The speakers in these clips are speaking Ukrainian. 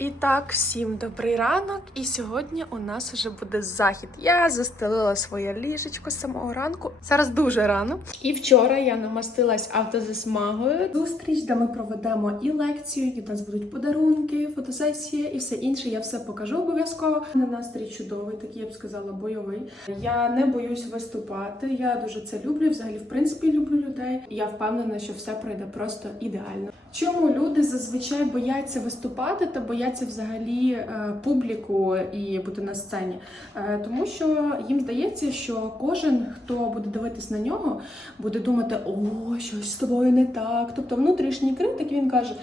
І так, всім добрий ранок. І сьогодні у нас вже буде захід. Я застелила своє ліжечко з самого ранку. Зараз дуже рано. І вчора я намастилась автозасмагою. Зустріч, де ми проведемо і лекцію, і в нас будуть подарунки, фотосесія і все інше. Я все покажу обов'язково. На настрій чудовий, такий я б сказала, бойовий. Я не боюсь виступати. Я дуже це люблю. Взагалі, в принципі, люблю людей. Я впевнена, що все пройде просто ідеально. Чому люди зазвичай бояться виступати та бояться взагалі е, публіку і бути на сцені? Е, тому що їм здається, що кожен, хто буде дивитись на нього, буде думати, о, щось з тобою не так. Тобто внутрішній критик він каже: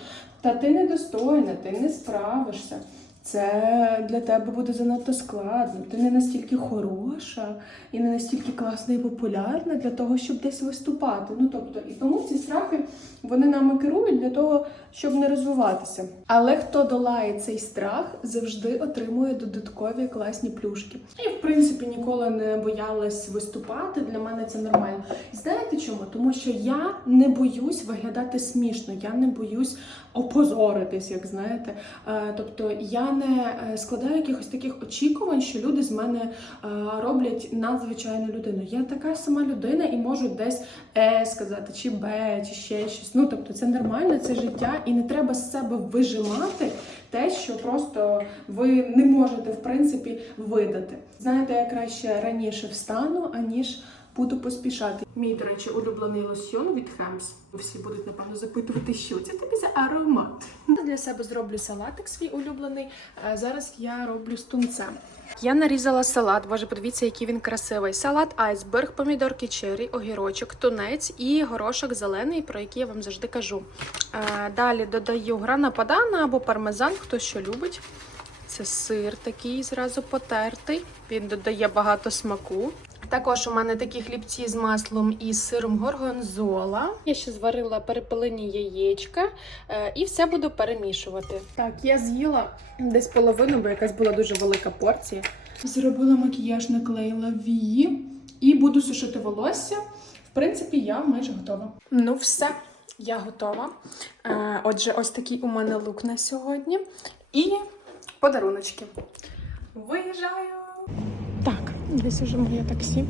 Та ти недостойна, ти не справишся. Це для тебе буде занадто складно. Ти не настільки хороша і не настільки класна і популярна для того, щоб десь виступати. Ну тобто, і тому ці страхи вони нами керують для того, щоб не розвиватися. Але хто долає цей страх, завжди отримує додаткові класні плюшки. І в принципі ніколи не боялась виступати. Для мене це нормально. Знаєте чому? Тому що я не боюсь виглядати смішно, я не боюсь опозоритись, як знаєте. Е, Тобто я не е, складаю якихось таких очікувань, що люди з мене е, роблять надзвичайну людину. Я така сама людина і можу десь е сказати, чи б, чи ще щось. Ну тобто це нормально, це життя, і не треба з себе вижимати те, що просто ви не можете в принципі видати. Знаєте, я краще раніше встану, аніж буду поспішати. Мій, до речі, улюблений лосьон від Хемс. Всі будуть напевно запитувати, що це тобі за аромат. Для себе зроблю салатик свій улюблений. А Зараз я роблю з тунцем. Я нарізала салат. Боже, подивіться, який він красивий. Салат айсберг, помідорки черрі, огірочок, тунець і горошок зелений, про який я вам завжди кажу. Е, Далі додаю грана падана або пармезан, хто що любить. Це сир такий зразу потертий. Він додає багато смаку. Також у мене такі хлібці з маслом і з сиром горгонзола. Я ще зварила перепелині яєчка е, і все буду перемішувати. Так, я з'їла десь половину, бо якась була дуже велика порція. Зробила макіяж, наклеїла вії і буду сушити волосся. В принципі, я майже готова. Ну, все, я готова. Е, Отже, ось такий у мене лук на сьогодні. І подаруночки. Виїжджаю! Так, десь уже моє таксі.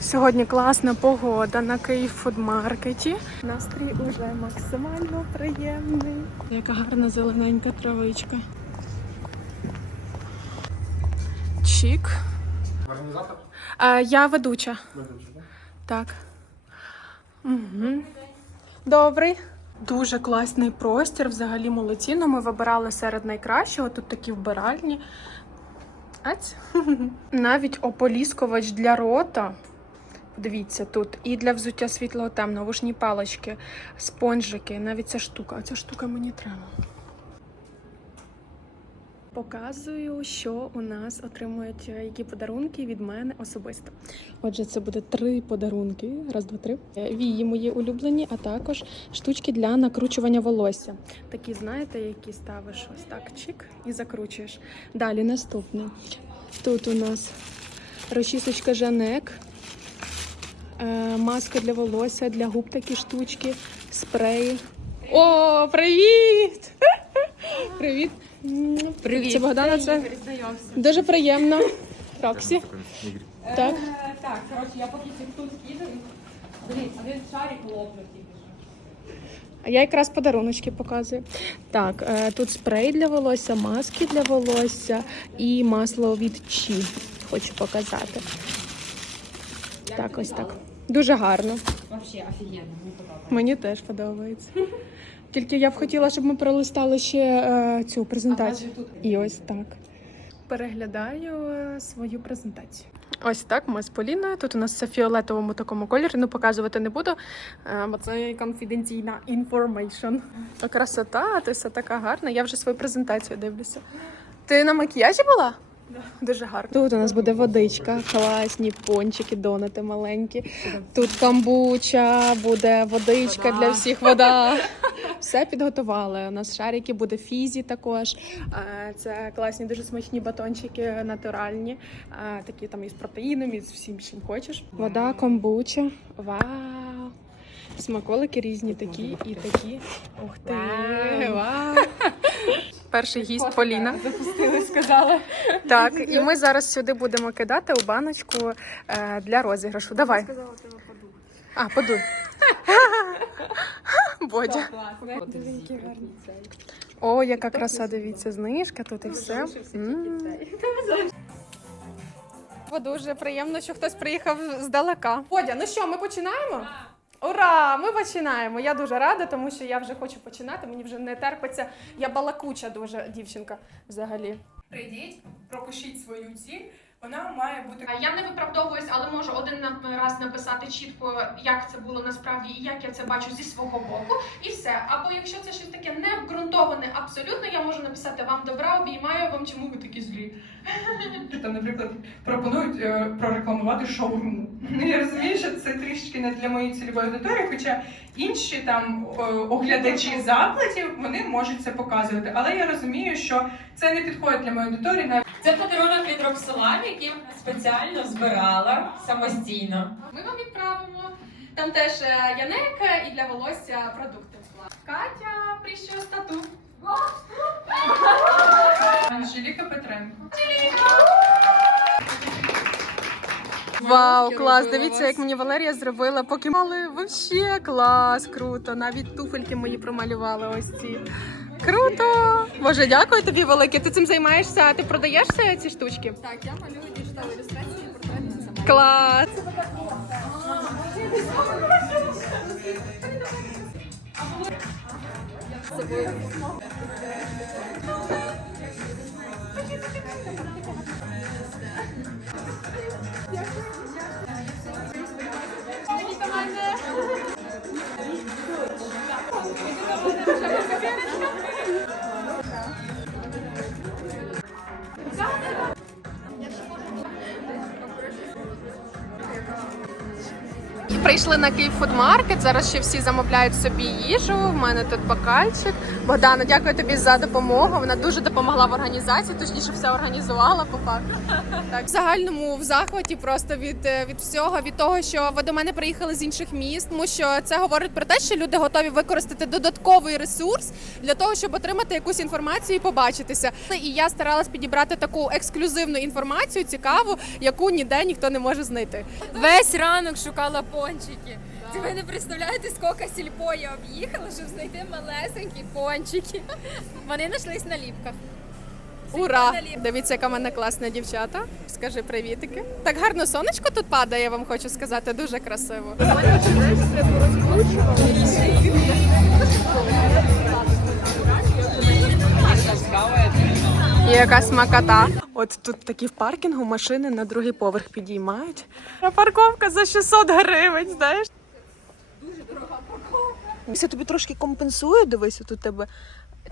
Сьогодні класна погода на Київ фудмаркеті. Настрій уже максимально приємний. Яка гарна зелененька травичка. Чік. Організатор? Е, я ведуча. Ведучий, так? Так. Угу. Добрий. Дуже класний простір. Взагалі молодці. Ну, ми вибирали серед найкращого. Тут такі вбиральні. Аць. Навіть ополіскувач для рота. Дивіться, тут і для взуття світлого темного, вушні палочки, спонжики, навіть ця штука. Ця штука мені треба. Показую, що у нас отримують е, які подарунки від мене особисто. Отже, це буде три подарунки. Раз, два, три. Е, Вії мої улюблені, а також штучки для накручування волосся. Такі, знаєте, які ставиш ось так чик і закручуєш. Далі наступне. Тут у нас розчісочка Жанек, е, маска для волосся, для губ такі штучки, спреї. О, привіт! Привіт! Привіт. Це Богдана, це дуже приємно. Роксі. Так. Е, Так, коротше, я поки цих тут кидаю. Блін, один шарик лопнув тільки що. А я якраз подаруночки показую. Так, е, тут спрей для волосся, маски для волосся і масло від Чі. Хочу показати. Так, ось так. Дуже гарно. Вообще офігенно, мені подобається. Мені теж подобається. Тільки я б хотіла, щоб ми пролистали ще е, цю презентацію. тут І ось так. Переглядаю е, свою презентацію. Ось так, ми з Поліною. Тут у нас все в фіолетовому такому кольорі. Ну, показувати не буду, е, бо це конфіденційна інформейшн. Красота, ти все така гарна. Я вже свою презентацію дивлюся. Ти на макіяжі була? Дуже гарно. Тут у нас буде водичка, класні пончики, донати маленькі. Тут камбуча, буде водичка Вода. для всіх, вода. Все підготували. У нас шарики, буде фізі також. Це класні, дуже смачні батончики натуральні. Такі там із протеїном, і з всім, чим хочеш. Вода, камбуча. Вау! Смаколики різні такі і такі. Ух ти! Вау. Вау! Перший гість Поліна. Запустили, сказала. Так, і ми зараз сюди будемо кидати у баночку е, для розіграшу. Давай. А, подуй. Бодя. О, яка краса, дивіться, знижка тут і все. Дуже приємно, що хтось приїхав здалека. Бодя, ну що, ми починаємо? Ура! Ми починаємо. Я дуже рада, тому що я вже хочу починати. Мені вже не терпиться. Я балакуча дуже дівчинка взагалі. Прийдіть, пропишіть свою ціль. Вона має бути Я не виправдовуюсь, але можу один раз написати чітко, як це було насправді і як я це бачу зі свого боку, і все. Або якщо це щось таке не обґрунтоване, абсолютно я можу написати вам добра, обіймаю вам, чому ви такі злі. Там, наприклад, пропонують е, прорекламувати шаурму. Ну, Я розумію, що це трішки не для моєї цільової аудиторії, хоча інші там е, оглядачі закладів вони можуть це показувати. Але я розумію, що це не підходить для моєї аудиторії. навіть Це подарунок від Роксолан, який я спеціально збирала самостійно. Ми вам відправимо. Там теж е, Янека і для волосся продукти. Катя, прищу стату. Анжеліка Петренко. Вау, клас! Дивіться, як мені Валерія зробила поки мали вообще клас, круто. Навіть туфельки мої промалювали ось ці. Круто! Боже, дякую тобі велике. Ти цим займаєшся? Ти продаєшся ці штучки? Так, я малюю діджитал ілюстрації і портрети сама. すいません。Прийшли на Київ фудмаркет. Зараз ще всі замовляють собі їжу. В мене тут бокальчик. Богдана, дякую тобі за допомогу. Вона дуже допомогла в організації, точніше все організувала по факту. Так, в загальному в захваті просто від, е, від всього, від того, що ви до мене приїхали з інших міст, тому що це говорить про те, що люди готові використати додатковий ресурс для того, щоб отримати якусь інформацію і побачитися. І я старалась підібрати таку ексклюзивну інформацію, цікаву, яку ніде ніхто не може знайти. Весь ранок шукала пончики. Це ви не представляєте, скільки сільпо я об'їхала, щоб знайти малесенькі пончики. Вони знайшлись на ліпках. Ура! Дивіться, яка в мене класна дівчата. Скажи привітики. Так гарно сонечко тут падає, я вам хочу сказати, дуже красиво. І яка смакота. От тут такі в паркінгу машини на другий поверх підіймають. А парковка за 600 гривень, знаєш? Дуже дорога парковка. Це тобі трошки компенсує, дивись, тут у тебе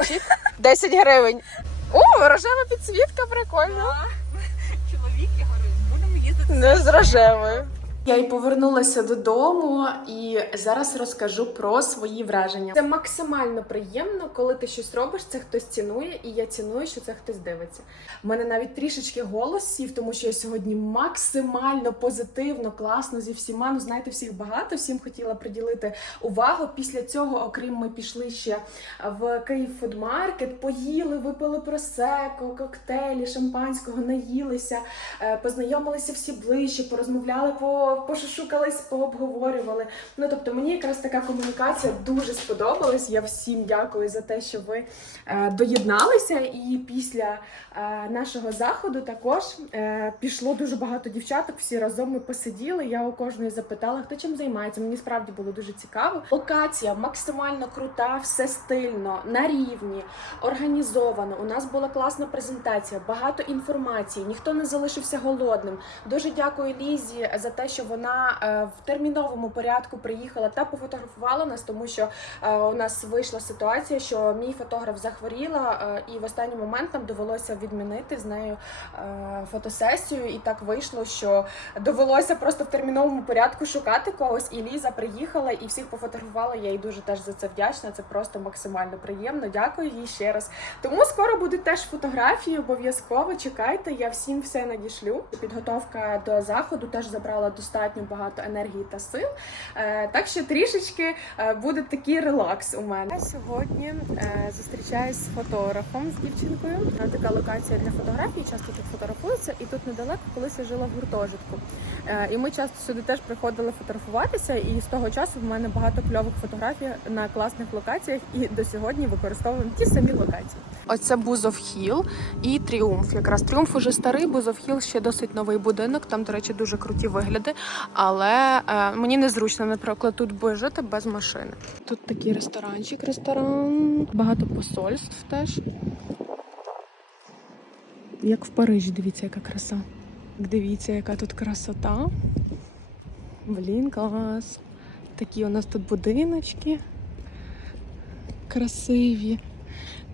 чик 10 гривень. О, рожева підсвітка, прикольно. Чоловік, я говорю, будемо їздити. Не з рожевою. Я й повернулася додому і зараз розкажу про свої враження. Це максимально приємно, коли ти щось робиш, це хтось цінує, і я ціную, що це хтось дивиться. У мене навіть трішечки голос сів, тому що я сьогодні максимально позитивно, класно зі всіма. Ну знаєте, всіх багато, всім хотіла приділити увагу. Після цього, окрім ми пішли ще в Київ фудмаркет, поїли, випили просеко, коктейлі, шампанського, наїлися, е, познайомилися всі ближче, порозмовляли, по, пошушукались, пообговорювали. Ну тобто мені якраз така комунікація дуже сподобалась. Я всім дякую за те, що ви е, доєдналися. І після е, нашого заходу також е, пішло дуже багато дівчаток. Всі разом ми посиділи. Я у кожної запитала, хто чим займається. Мені справді було дуже цікаво. Локація максимально крута, все стильно, на рівні, організовано. У нас була класна презентація, багато інформації. Ніхто не залишився голодним. Дуже дякую Лізі за те, що вона е, в терміновому порядку приїхала та пофотографувала нас, тому що е, у нас вийшла ситуація, що мій фотограф захворіла, е, і в останній момент нам довелося відмінити з нею фотосесію. І так вийшло, що довелося просто в терміновому порядку шукати когось. І Ліза приїхала і всіх пофотографувала. Я їй дуже теж за це вдячна. Це просто максимально приємно. Дякую їй ще раз. Тому скоро будуть теж фотографії. Обов'язково чекайте. Я всім все надішлю. Підготовка до заходу теж забрала достатньо достатньо багато енергії та сил. Е, Так що трішечки е, буде такий релакс у мене. Я сьогодні е, зустрічаюсь з фотографом з дівчинкою. Така локація для фотографій. Часто тут фотографуються, і тут недалеко колись я жила в гуртожитку. І ми часто сюди теж приходили фотографуватися. І з того часу в мене багато кльових фотографій на класних локаціях, і до сьогодні використовуємо ті самі локації. Оце Бузов Хіл і Тріумф. Якраз Тріумф уже старий, Бузов Хіл ще досить новий будинок. Там, до речі, дуже круті вигляди. Але е, мені незручно, наприклад, тут би жити без машини. Тут такий ресторанчик, ресторан, багато посольств теж. Як в Парижі, дивіться, яка краса. Дивіться, яка тут красота. Блін, клас. Такі у нас тут будиночки красиві.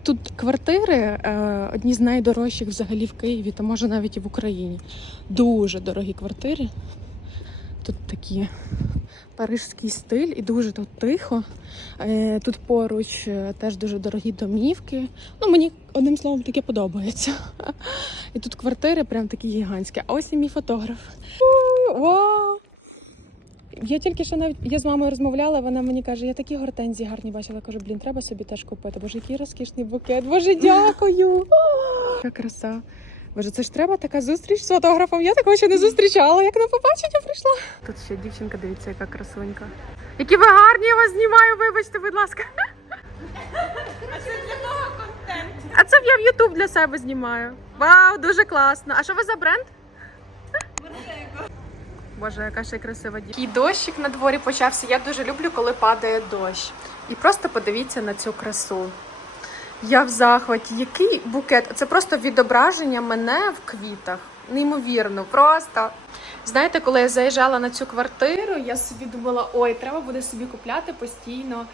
Тут квартири е, одні з найдорожчих взагалі в Києві, та може навіть і в Україні. Дуже дорогі квартири. Тут такі парижський стиль і дуже тут тихо. Е, тут поруч е, теж дуже дорогі домівки. Ну, мені одним словом таке подобається. І тут квартири прям такі гігантські. А ось і мій фотограф. Я тільки що навіть я з мамою розмовляла, вона мені каже, я такі гортензії гарні бачила. Кажу, блін, треба собі теж купити. Боже, який розкішний букет. Боже, дякую. Яка краса. Боже, це ж треба така зустріч з фотографом. Я такого ще не зустрічала. Як на побачення прийшла. Тут ще дівчинка, дивіться, яка красунька. Які ви гарні, я вас знімаю, вибачте, будь ласка. А це для того контент. А це я в Ютуб для себе знімаю. Вау, дуже класно. А що ви за бренд? Боже, яка ще красива дівчинка. І дощик на дворі почався. Я дуже люблю, коли падає дощ. І просто подивіться на цю красу. Я в захваті. Який букет? Це просто відображення мене в квітах. Неймовірно, просто. Знаєте, коли я заїжджала на цю квартиру, я собі думала, ой, треба буде собі купляти постійно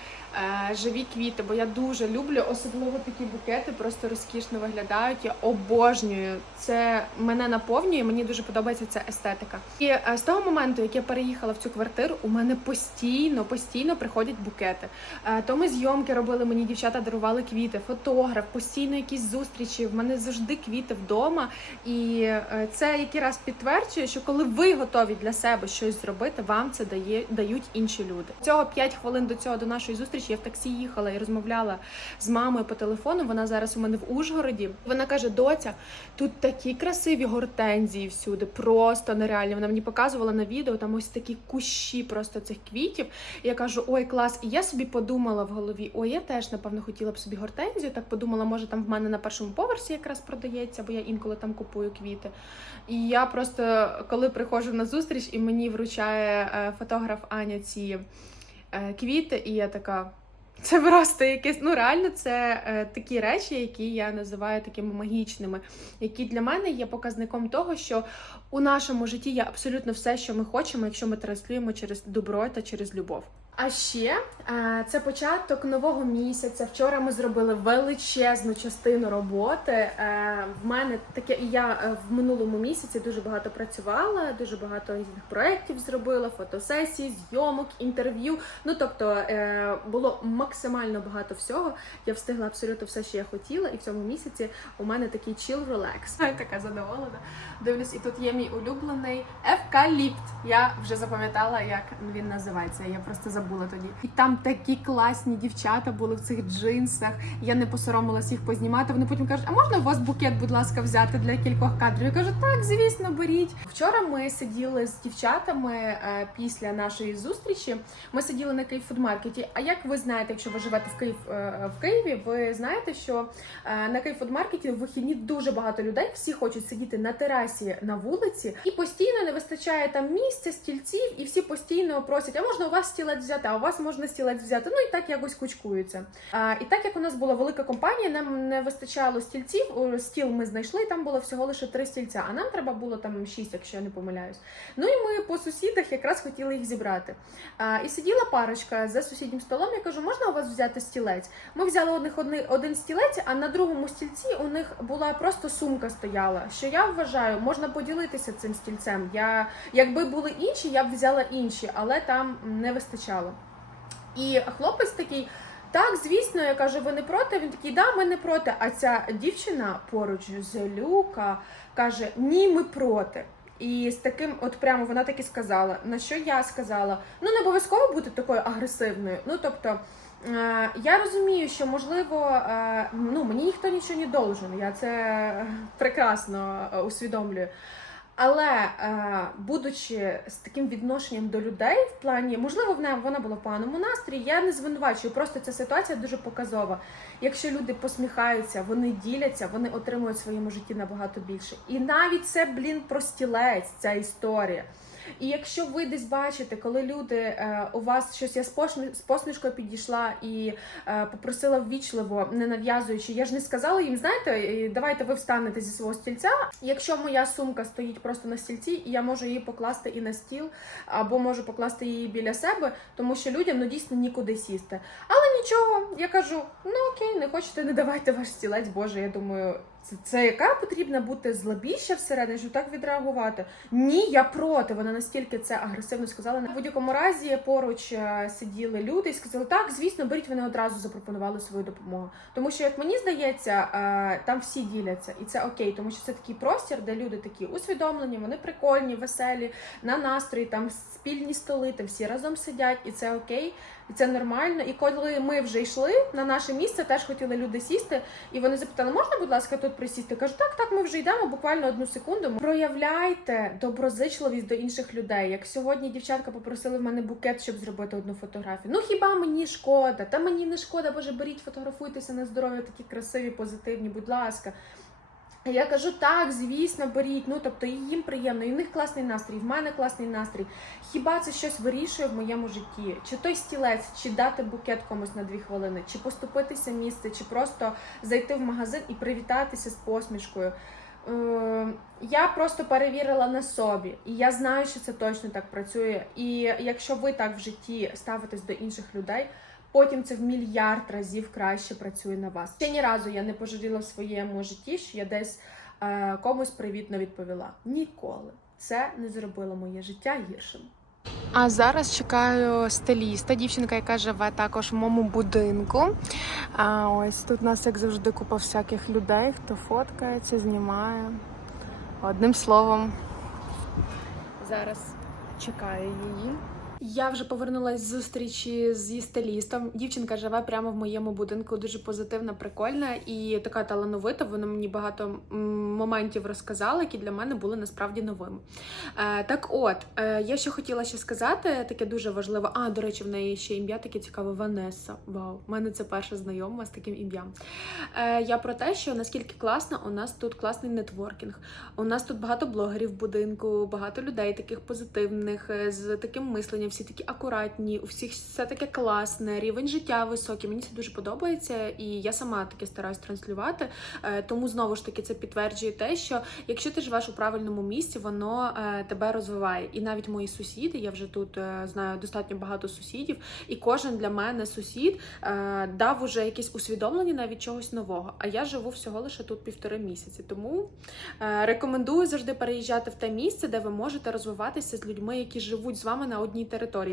живі квіти, бо я дуже люблю, особливо такі букети, просто розкішно виглядають. Я обожнюю. Це мене наповнює, мені дуже подобається ця естетика. І е, з того моменту, як я переїхала в цю квартиру, у мене постійно, постійно приходять букети. Е, то ми зйомки робили, мені дівчата дарували квіти, фотограф, постійно якісь зустрічі. В мене завжди квіти вдома. І е, це який раз підтверджує, що коли ви готові для себе щось зробити, вам це дає дають інші люди. Цього 5 хвилин до цього до нашої зустрічі я в таксі їхала і розмовляла з мамою по телефону. Вона зараз у мене в Ужгороді. Вона каже: Доця, тут такі красиві гортензії всюди, просто нереальні. Вона мені показувала на відео там ось такі кущі просто цих квітів. І я кажу, ой, клас. І я собі подумала в голові, ой, я теж напевно хотіла б собі гортензію. Так подумала, може там в мене на першому поверсі якраз продається, бо я інколи там купую квіти. І я просто коли приходжу на зустріч, і мені вручає е, фотограф Аня ці квіти, і я така. Це просто якесь, ну реально, це е, такі речі, які я називаю такими магічними, які для мене є показником того, що у нашому житті є абсолютно все, що ми хочемо, якщо ми транслюємо через добро та через любов. А ще е, це початок нового місяця. Вчора ми зробили величезну частину роботи. Е, В мене таке, я е, в минулому місяці дуже багато працювала, дуже багато різних проєктів зробила, фотосесій, зйомок, інтерв'ю. Ну тобто було максимально багато всього. Я встигла абсолютно все, що я хотіла, і в цьому місяці у мене такий chill relax. Така задоволена. Дивлюсь, і тут є мій улюблений евкаліпт. Я вже запам'ятала, як він називається. Я просто забула тоді. І там такі класні дівчата були в цих джинсах. Я не посоромилась їх познімати. Вони потім кажуть, а можна у вас букет, будь ласка, взяти для кількох кадрів? Я кажу, так, звісно, беріть. Вчора ми сиділи з дівчатами е, після нашої зустрічі. Ми сиділи на Київ. А як ви знаєте, якщо ви живете в Київ е, в Києві, ви знаєте, що е, на Київ в вихідні дуже багато людей. Всі хочуть сидіти на терасі на вулиці, і постійно не вистачає там місця, стільців, і всі постійно просять: а можна у вас стілець взяти? А у вас можна стілець взяти? Ну і так якось кучкуються. А, і так як у нас була велика компанія, нам не вистачало стільців. Стіл ми знайшли, там було всього лише три стільця, а нам треба було там шість, якщо я не помиляюсь. Ну і ми по сусідах якраз хотіли їх зібрати. А, і сиділа парочка за сусіднім столом. Я кажу, можна у вас взяти стілець? Ми взяли одних один стілець, а на другому стільці у них була просто сумка стояла. Що я вважаю, можна поділитися цим стільцем. Я якби були інші, я б взяла інші, але там не вистачало. І хлопець такий. Так, звісно, я кажу, ви не проти? Він такий, да, ми не проти. А ця дівчина поруч Зелюка каже: Ні, ми проти. І з таким, от прямо вона так і сказала. На що я сказала? Ну не обов'язково бути такою агресивною. Ну тобто. е, Я розумію, що можливо, е, ну мені ніхто нічого не должен, я це прекрасно е, усвідомлюю. Але е, будучи з таким відношенням до людей, в плані, можливо, вона, вона була в поганому настрої, я не звинувачую. Просто ця ситуація дуже показова. Якщо люди посміхаються, вони діляться, вони отримують в своєму житті набагато більше. І навіть це, блін, простілець, ця історія. І якщо ви десь бачите, коли люди е, у вас щось я з посмішкою підійшла і е, попросила ввічливо, не нав'язуючи, я ж не сказала їм, знаєте, давайте ви встанете зі свого стільця. Якщо моя сумка стоїть просто на стільці, і я можу її покласти і на стіл, або можу покласти її біля себе, тому що людям ну дійсно нікуди сісти. Але нічого, я кажу: ну окей, не хочете, не давайте ваш стілець. Боже, я думаю, це, це яка потрібна бути злобіща всередині, щоб так відреагувати? Ні, я проти. Вона настільки це агресивно сказала. В будь-якому разі поруч е, сиділи люди і сказали, так, звісно, беріть. Вони одразу запропонували свою допомогу. Тому що, як мені здається, е, там всі діляться, і це окей, тому що це такий простір, де люди такі усвідомлені, вони прикольні, веселі, на настрої, там спільні столи, там всі разом сидять, і це окей, і це нормально. І коли ми вже йшли на наше місце, теж хотіли люди сісти, і вони запитали, можна, будь ласка, тут присісти? Кажу, так, так, ми вже йдемо, буквально одну секунду. Проявляйте доброзичливість до інших людей. Як сьогодні дівчатка попросили в мене букет, щоб зробити одну фотографію. Ну хіба мені шкода? Та мені не шкода, боже, беріть, фотографуйтеся на здоров'я, такі красиві, позитивні, будь ласка. Я кажу, так, звісно, беріть. Ну тобто і їм приємно, і в них класний настрій, і в мене класний настрій. Хіба це щось вирішує в моєму житті? Чи той стілець, чи дати букет комусь на дві хвилини, чи поступитися місце, чи просто зайти в магазин і привітатися з посмішкою. Е, Я просто перевірила на собі, і я знаю, що це точно так працює. І якщо ви так в житті ставитесь до інших людей, потім це в мільярд разів краще працює на вас. Ще ні разу я не пожаліла в своєму житті, що я десь е, комусь привітно відповіла. Ніколи це не зробило моє життя гіршим. А зараз чекаю стиліста, дівчинка, яка живе також в моєму будинку. А ось тут у нас, як завжди, купа всяких людей, хто фоткається, знімає. Одним словом, зараз чекаю її. Я вже повернулася з зустрічі зі стилістом. Дівчинка живе прямо в моєму будинку, дуже позитивна, прикольна і така талановита. Вона мені багато моментів розказала, які для мене були насправді новими. Е, так от, е, я ще хотіла ще сказати, таке дуже важливе. А, до речі, в неї ще ім'я таке цікаве Ванеса. Вау, у мене це перша знайома з таким ім'ям. Е, я про те, що наскільки класно, у нас тут класний нетворкінг. У нас тут багато блогерів в будинку, багато людей таких позитивних, е, з таким мисленням, всі такі акуратні, у всіх все таке класне, рівень життя високий. Мені це дуже подобається, і я сама таке стараюсь транслювати. Е, Тому знову ж таки це підтверджує те, що якщо ти живеш у правильному місці, воно е, тебе розвиває. І навіть мої сусіди, я вже тут е, знаю достатньо багато сусідів, і кожен для мене сусід дав уже якесь усвідомлення навіть чогось нового. А я живу всього лише тут півтори місяці. Тому рекомендую завжди переїжджати в те місце, де ви можете розвиватися з людьми, які живуть з вами на одній території.